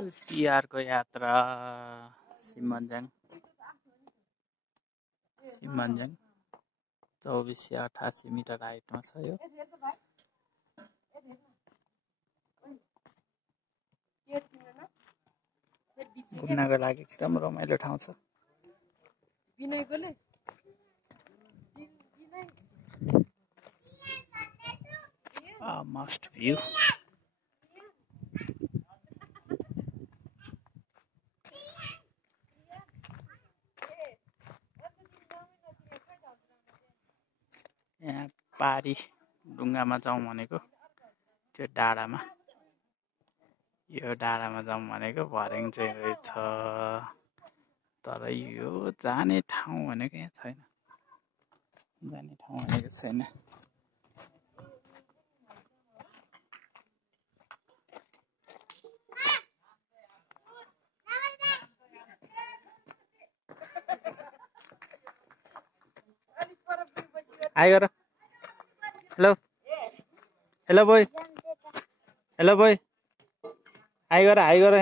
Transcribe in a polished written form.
तिहारको यात्रा सिमन्जाङ 2488 मिटर हाइटमा छ यो। घुम्नको लागि एकदम रमाइलो ठाउँ छ। Must view. यहाँ पारी ढुङ्गामा जाउँ भनेको, त्यो डाँडामा, यो डाँडामा जाउँ भनेको भर्याङ चाहिँ रहेछ, तर यो जाने ठाउँ भनेको यहाँ छैन, जाने ठाउँ भनेको छैन। हाई गर। Hello hello boy, hello boy, high गर, हाई गर।